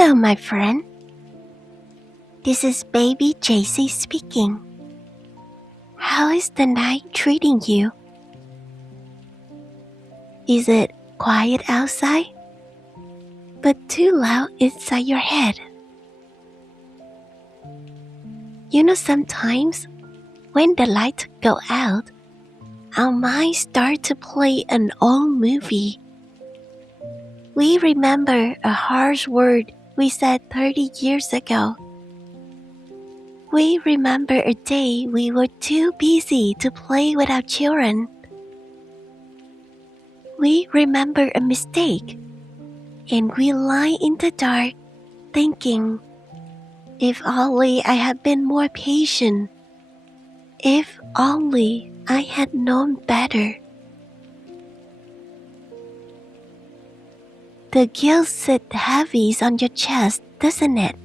Hello, my friend. This is baby JC speaking. How is the night treating you? Is it quiet outside, but too loud inside your head? You know, sometimes when the lights go out, our minds start to play an old movie. We remember a harsh word we said 30 years ago. We remember a day we were too busy to play with our children. We remember a mistake, and we lie in the dark thinking, if only I had been more patient, if only I had known better. The guilt sits heavy on your chest, doesn't it?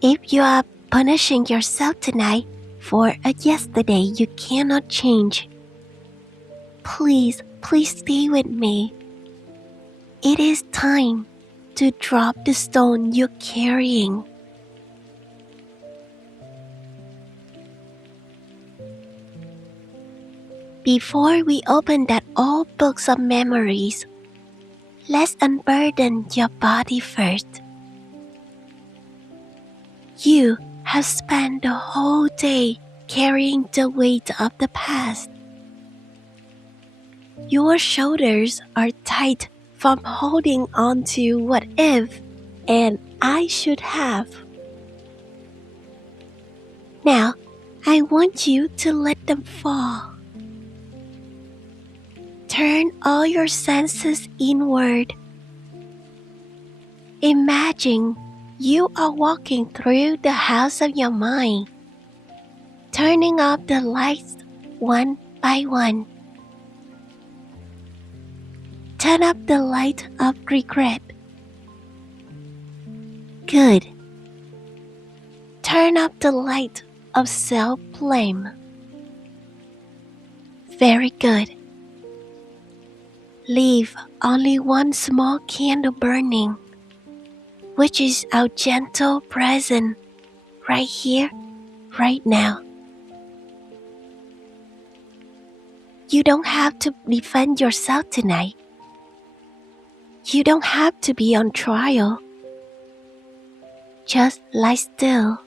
If you are punishing yourself tonight for a yesterday you cannot change, please stay with me. It is time to drop the stone you're carrying. Before we open that old book of memories, let's unburden your body first. You have spent the whole day carrying the weight of the past. Your shoulders are tight from holding on to what if and I should have. Now, I want you to let them fall. Turn all your senses inward. Imagine you are walking through the house of your mind, turning off the lights one by one. Turn up the light of regret. Good. Turn up the light of self-blame. Very good. Leave only one small candle burning, which is our gentle present right here, right now. You don't have to defend yourself tonight. You don't have to be on trial. Just lie still.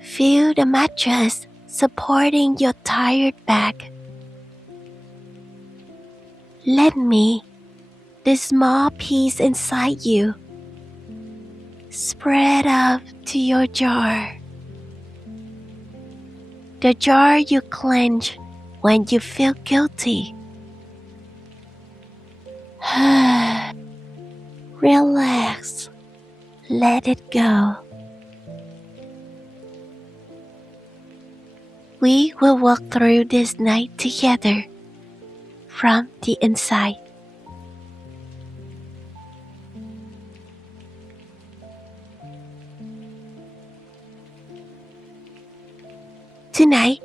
Feel the mattress supporting your tired back. Let me, the small piece inside you, spread up to your jar. The jar you clench when you feel guilty. Relax. Let it go. We will walk through this night together from the inside. Tonight,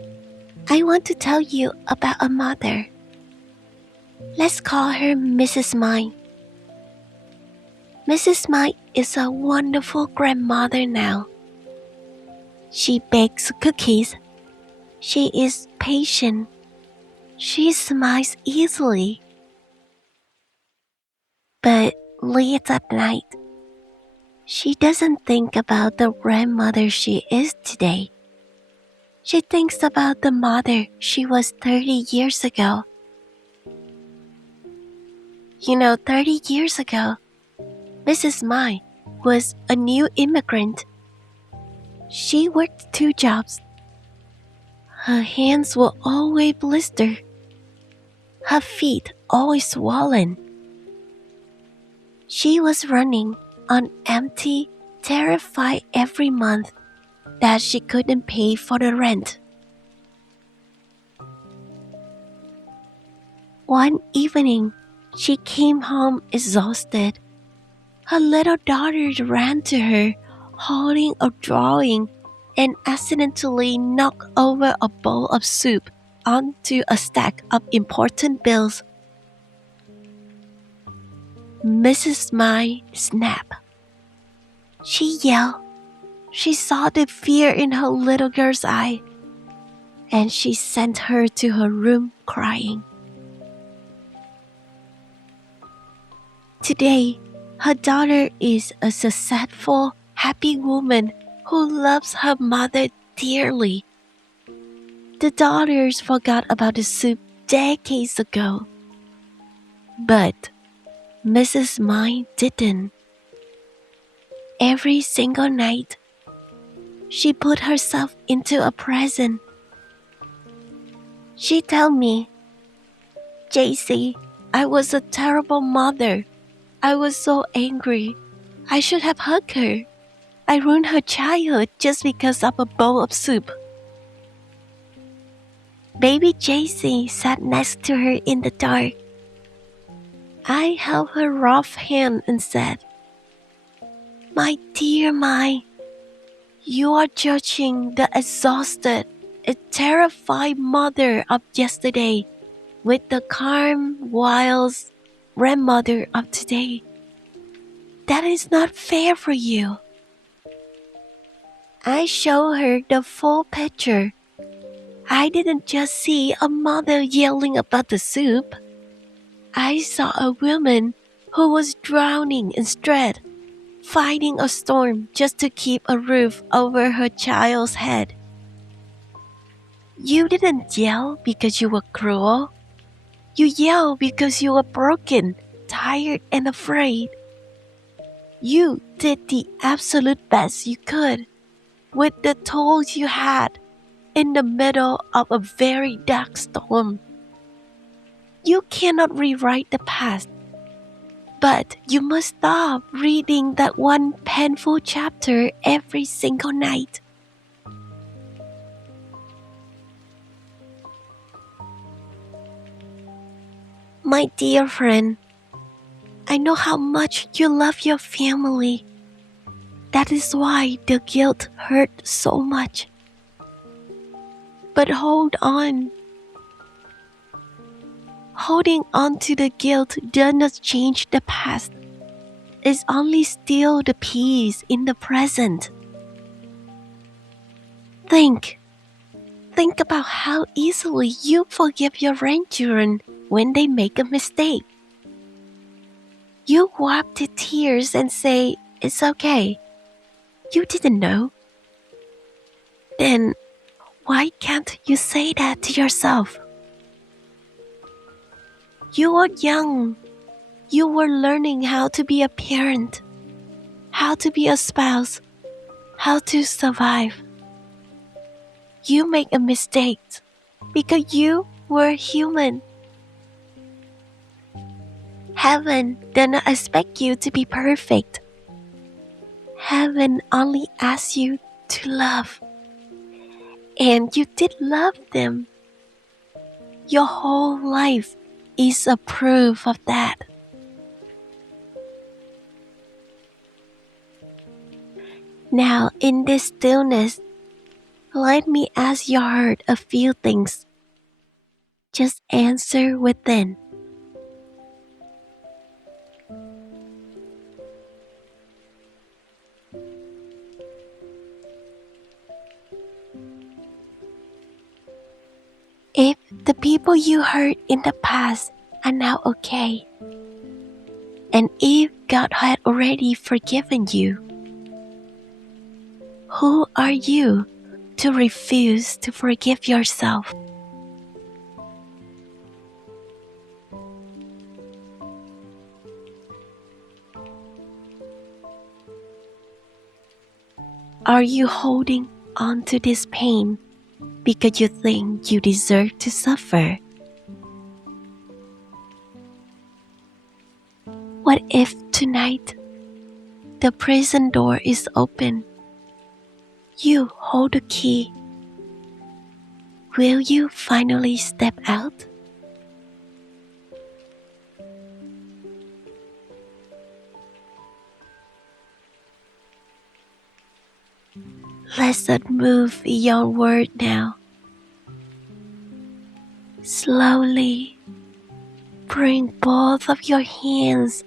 I want to tell you about a mother. Let's call her Mrs. Mine. Mrs. Mine is a wonderful grandmother now. She bakes cookies. She is patient. She smiles easily. But late at night, she doesn't think about the grandmother she is today. She thinks about the mother she was 30 years ago. You know, 30 years ago, Mrs. Mai was a new immigrant. She worked 2 jobs. Her hands were always blistered. Her feet always swollen. She was running on empty, terrified every month that she couldn't pay for the rent. One evening, she came home exhausted. Her little daughter ran to her, holding a drawing, and accidentally knocked over a bowl of soup onto a stack of important bills. Mrs. Mai snapped. She yelled. She saw the fear in her little girl's eye, and she sent her to her room crying. Today, her daughter is a successful, happy woman who loves her mother dearly. The daughters forgot about the soup decades ago. But Mrs. Mai didn't. Every single night, she put herself into a present. She told me, JC, I was a terrible mother. I was so angry. I should have hugged her. I ruined her childhood just because of a bowl of soup. Baby JC sat next to her in the dark. I held her rough hand and said, My dear Mai, you are judging the exhausted, terrified mother of yesterday with the calm, wise grandmother of today. That is not fair for you. I showed her the full picture. I didn't just see a mother yelling about the soup. I saw a woman who was drowning in stress, fighting a storm just to keep a roof over her child's head. You didn't yell because you were cruel. You yelled because you were broken, tired, and afraid. You did the absolute best you could with the tools you had in the middle of a very dark storm. You cannot rewrite the past, but you must stop reading that one painful chapter every single night. My dear friend, I know how much you love your family. That is why the guilt hurt so much. But hold on. Holding on to the guilt does not change the past. It only steals the peace in the present. Think about how easily you forgive your grandchildren when they make a mistake. You wipe the tears and say, it's okay. You didn't know. Then why can't you say that to yourself? You are young. You were learning how to be a parent, how to be a spouse, how to survive. You make a mistake because you were human. Heaven does not expect you to be perfect. Heaven only asks you to love. And you did love them. Your whole life is a proof of that. Now, in this stillness, let me ask your heart a few things. Just answer within. If the people you hurt in the past are now okay, and if God had already forgiven you, who are you to refuse to forgive yourself? Are you holding on to this pain because you think you deserve to suffer? What if tonight the prison door is open? You hold the key. Will you finally step out? Let's not move beyond word now. Slowly bring both of your hands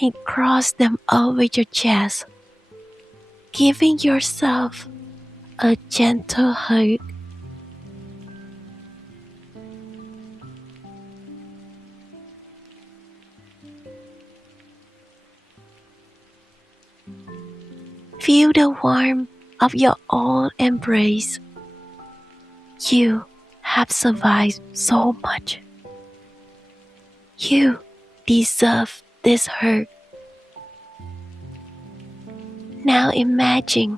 and cross them over your chest, giving yourself a gentle hug. Feel the warmth of your own embrace. You have survived so much. You deserve this hug. Now imagine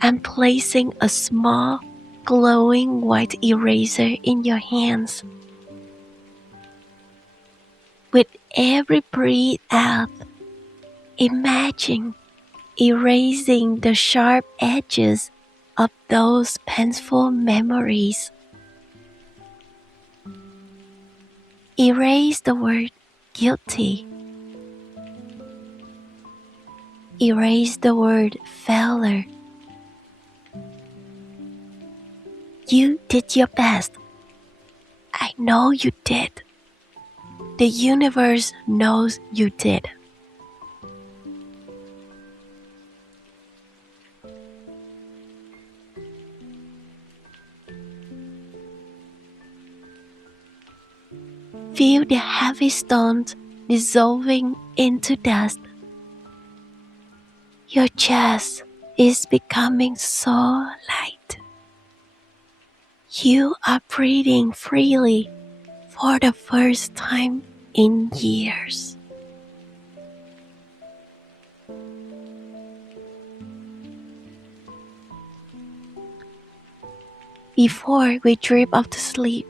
I'm placing a small, glowing white eraser in your hands. With every breath out, imagine erasing the sharp edges of those painful memories. Erase the word guilty. Erase the word failure. You did your best. I know you did. The universe knows you did. Feel the heavy stones dissolving into dust. Your chest is becoming so light. You are breathing freely for the first time in years. Before we drift off to sleep,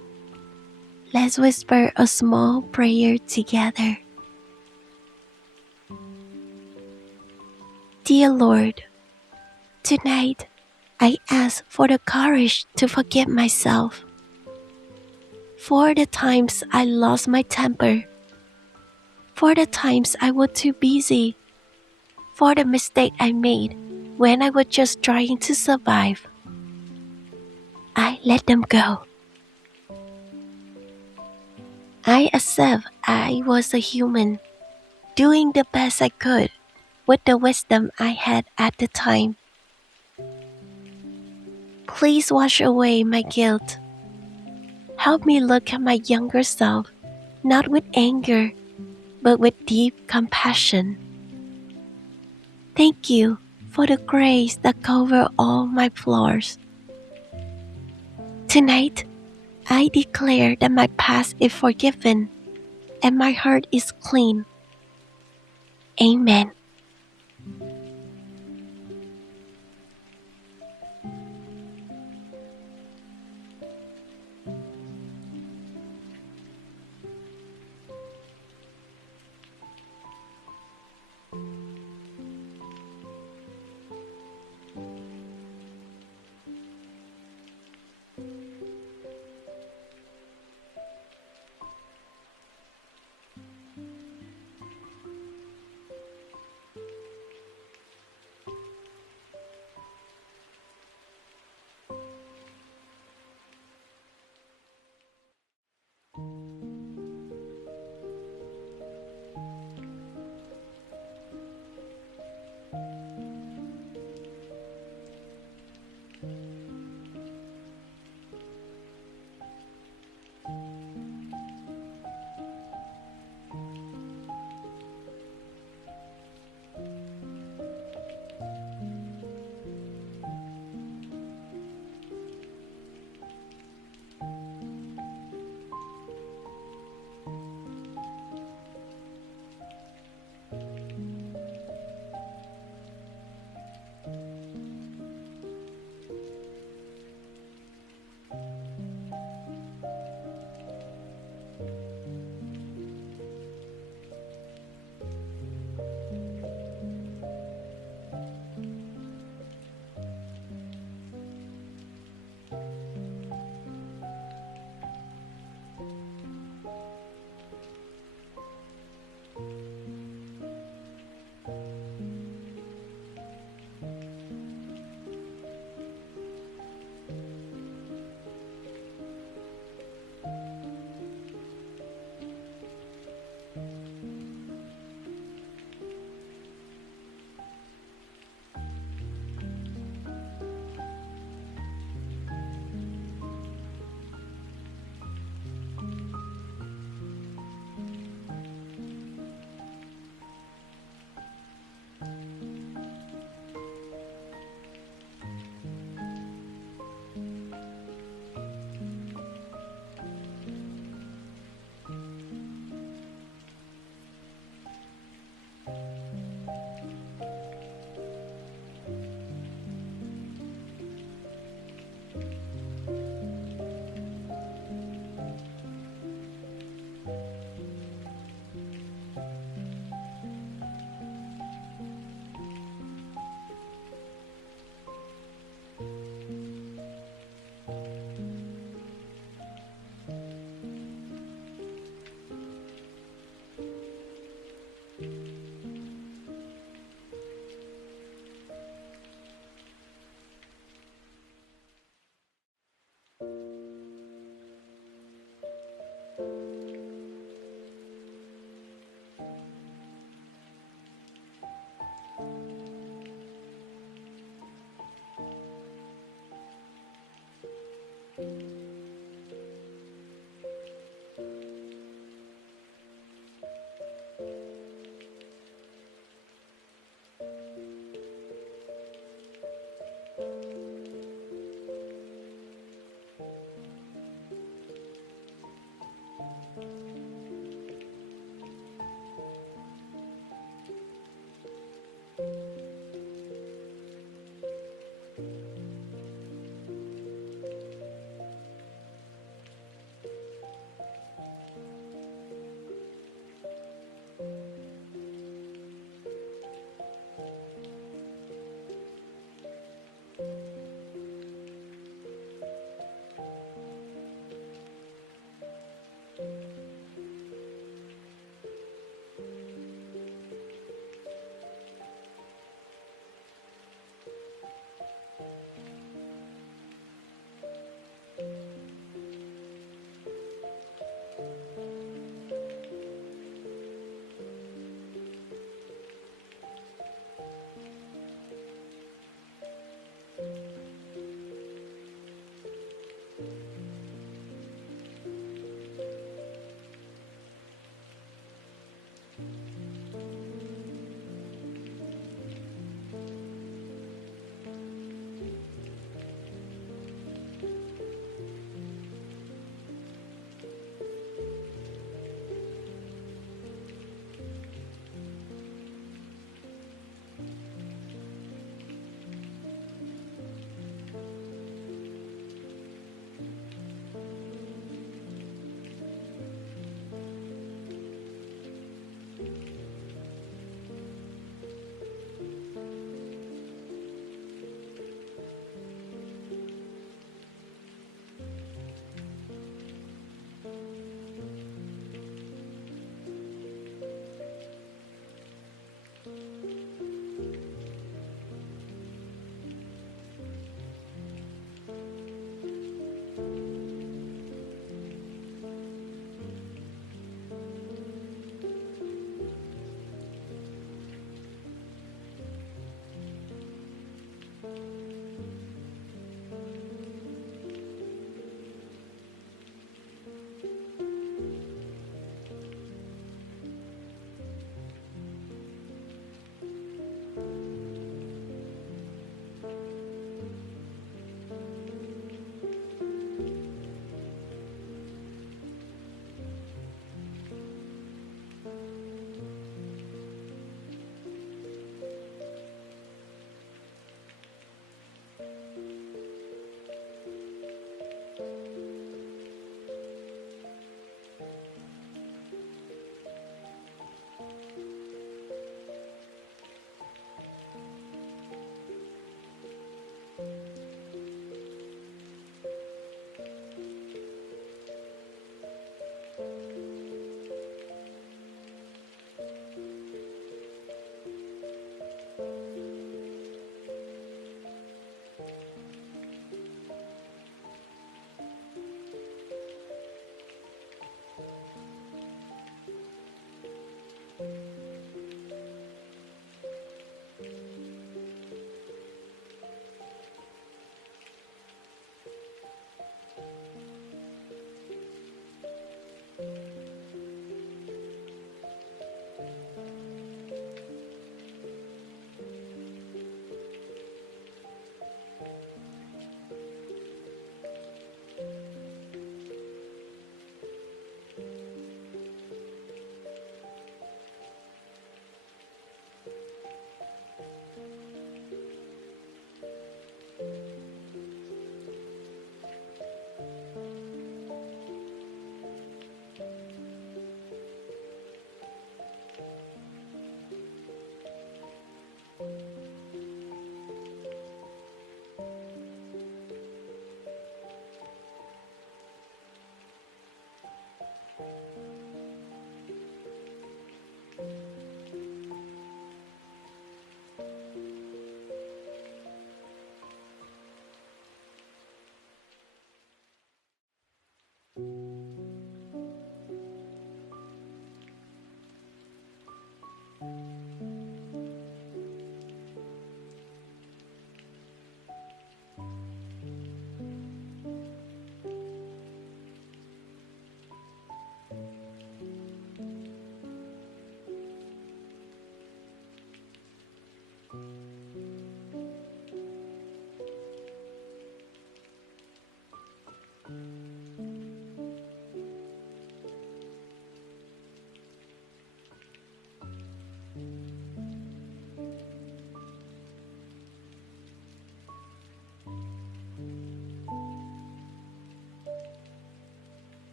let's whisper a small prayer together. Dear Lord, tonight I ask for the courage to forgive myself. For the times I lost my temper. For the times I was too busy. For the mistake I made when I was just trying to survive. I let them go. I accept I was a human, doing the best I could with the wisdom I had at the time. Please wash away my guilt. Help me look at my younger self, not with anger, but with deep compassion. Thank you for the grace that covers all my flaws. Tonight, I declare that my past is forgiven and my heart is clean. Amen.